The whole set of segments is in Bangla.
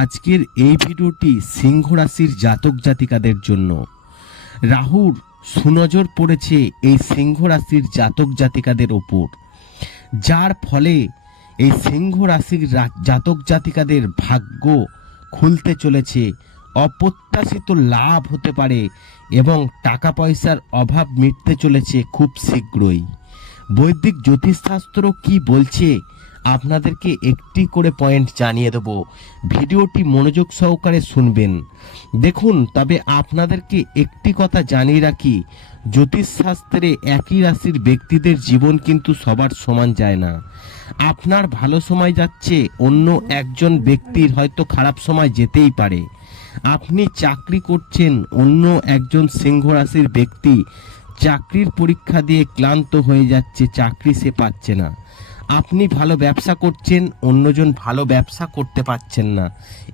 আজকের এই ভিডিওটি সিংহ রাশির জাতক জাতিকাদের জন্য। রাহুর সুনজর পড়েছে এই সিংহ রাশির জাতক জাতিকাদের ওপর, যার ফলে এই সিংহ রাশির জাতক জাতিকাদের ভাগ্য খুলতে চলেছে, অপ্রত্যাশিত লাভ হতে পারে এবং টাকা পয়সার অভাব মিটতে চলেছে খুব শীঘ্রই। বৈদিক জ্যোতিষশাস্ত্র কি বলছে আপনাদেরকে একটি করে পয়েন্ট জানিয়ে দেব, ভিডিওটি মনোযোগ সহকারে শুনবেন। দেখুন, তবে আপনাদেরকে একটি কথা জানিয়ে রাখি, জ্যোতিষশাস্ত্রে একই রাশির ব্যক্তিদের জীবন কিন্তু সবার সমান যায় না। আপনার ভালো সময় যাচ্ছে, অন্য একজন ব্যক্তির হয়তো খারাপ সময় যেতেই পারে। আপনি চাকরি করছেন, অন্য একজন সিংহ রাশির ব্যক্তি চাকরির পরীক্ষা দিয়ে ক্লান্ত হয়ে যাচ্ছে, চাকরি সে পাচ্ছে না। আপনি ভালো ব্যবসা করছেন, অন্যজন ভালো ব্যবসা করতে পারছেন না।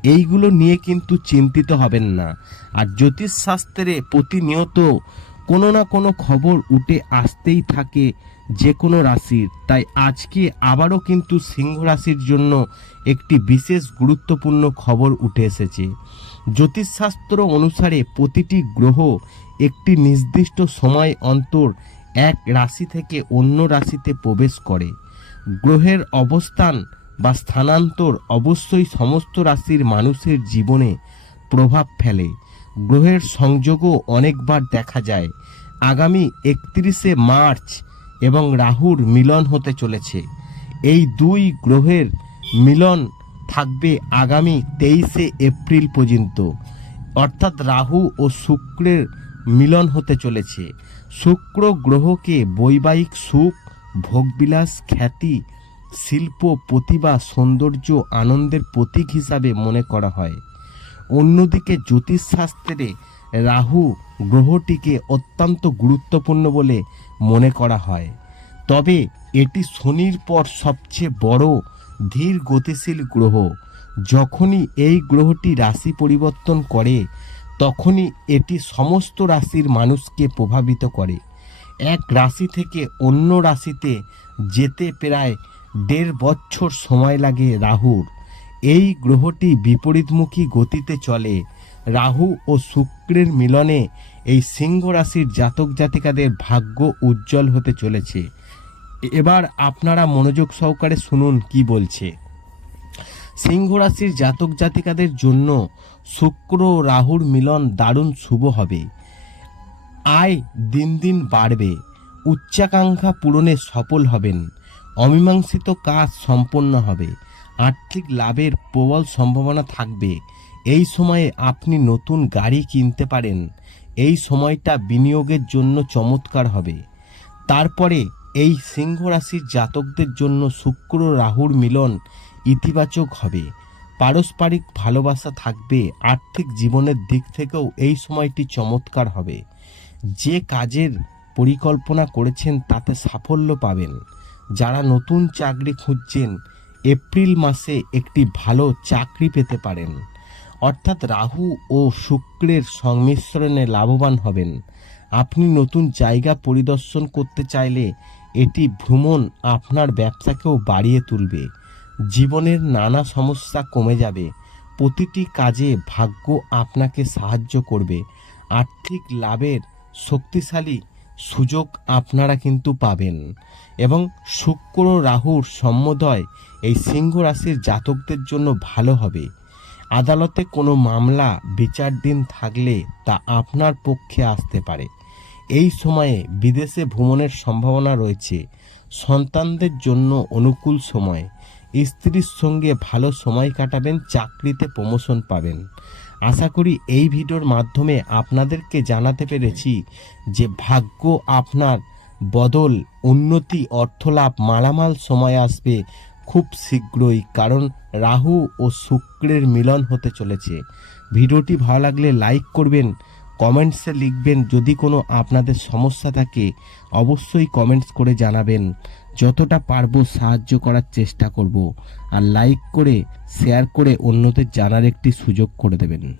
এইগুলো নিয়ে কিন্তু চিন্তিত হবেন না। আর জ্যোতিষশাস্ত্রে প্রতিনিয়ত কোনো না কোনো খবর উঠে আসতেই থাকে যে কোনো রাশির। তাই আজকে আবারও কিন্তু সিংহ রাশির জন্য একটি বিশেষ গুরুত্বপূর্ণ খবর উঠে এসেছে। জ্যোতিষশাস্ত্র অনুসারে প্রতিটি গ্রহ একটি নির্দিষ্ট সময় অন্তর এক রাশি থেকে অন্য রাশিতে প্রবেশ করে। গ্রহের অবস্থান বা স্থানান্তর অবশ্যই সমস্ত রাশির মানুষের জীবনে প্রভাব ফেলে। গ্রহের সংযোগও অনেকবার দেখা যায়। আগামী 31শে মার্চ এবং রাহুর মিলন হতে চলেছে। এই দুই গ্রহের মিলন থাকবে আগামী 23শে এপ্রিল পর্যন্ত, অর্থাৎ রাহু ও শুক্রের মিলন হতে চলেছে। শুক্র গ্রহকে বৈবাহিক সুখ, ভোগবিলাস, খ্যাতি, শিল্প, প্রতিভা, সৌন্দর্য, আনন্দের প্রতীক হিসাবে মনে করা হয়। অন্যদিকে জ্যোতিষশাস্ত্রে রাহু গ্রহটিকে অত্যন্ত গুরুত্বপূর্ণ বলে মনে করা হয়। তবে এটি শনির পর সবচেয়ে বড় ধীর গতিশীল গ্রহ। যখনই এই গ্রহটি রাশি পরিবর্তন করে, তখনই এটি সমস্ত রাশির মানুষকে প্রভাবিত করে। এক রাশি থেকে অন্য রাশিতে যেতে প্রায় 1.5 বছর সময় লাগে রাহুর। এই গ্রহটি বিপরীতমুখী গতিতে চলে। রাহু ও শুক্রের মিলনে এই সিংহ রাশির জাতক জাতিকাদের ভাগ্য উজ্জ্বল হতে চলেছে। এবার আপনারা মনোযোগ সহকারে শুনুন কি বলছে। সিংহ রাশির জাতক জাতিকাদের জন্য শুক্র রাহুর মিলন দারুণ শুভ হবে। আয় দিন দিন বাড়বে, উচ্চাকাঙ্ক্ষা পূরণে সফল হবেন, অমীমাংসিত কাজ সম্পন্ন হবে, আর্থিক লাভের প্রবল সম্ভাবনা থাকবে। এই সময়ে আপনি নতুন গাড়ি কিনতে পারেন। এই সময়টা বিনিয়োগের জন্য চমৎকার হবে। তারপরে এই সিংহ রাশির জাতকদের জন্য শুক্র রাহুর মিলন ইতিবাচক হবে। পারস্পরিক ভালোবাসা থাকবে। আর্থিক জীবনের দিক থেকেও এই সময়টি চমৎকার হবে। যে কাজের পরিকল্পনা করেছেন তাতে সাফল্য পাবেন। যারা নতুন চাকরি খুঁজছেন, এপ্রিল মাসে একটি ভালো চাকরি পেতে পারেন। অর্থাৎ রাহু ও শুক্রের সংমিশ্রণে লাভবান হবেন। আপনি নতুন জায়গা পরিদর্শন করতে চাইলে এটি ভ্রমণ আপনার ব্যবসাকেও বাড়িয়ে তুলবে। জীবনের নানা সমস্যা কমে যাবে। প্রতিটি কাজে ভাগ্য আপনাকে সাহায্য করবে। আর্থিক লাভের শক্তিশালী সুযোগ আপনারা কিন্তু পাবেন। এবং শুক্র রাহুর সম্মোদয় এই সিংহ রাশির জাতকদের জন্য ভালো হবে। আদালতে কোনো মামলা বিচারাধীন থাকলে তা আপনার পক্ষে আসতে পারে। এই সময়ে বিদেশে ভ্রমণের সম্ভাবনা রয়েছে। সন্তানদের জন্য অনুকূল সময়। স্ত্রীর সঙ্গে ভালো সময় কাটাবেন, চাকরিতে প্রমোশন পাবেন। আশা করি এই ভিডিওর মাধ্যমে আপনাদেরকে জানাতে পেরেছি যে ভাগ্য আপনার বদল, উন্নতি, অর্থলাভ, মালামাল সময় আসবে খুব শীঘ্রই, কারণ রাহু ও শুক্রের মিলন হতে চলেছে। ভিডিওটি ভালো লাগলে লাইক করবেন, কমেন্টসে লিখবেন। যদি কোনো আপনাদের সমস্যা থাকে অবশ্যই কমেন্টস করে জানাবেন। যতটা পারবো সাহায্য করার চেষ্টা করব। আর লাইক করে শেয়ার করে অন্যদের জানার একটি সুযোগ করে দেবেন।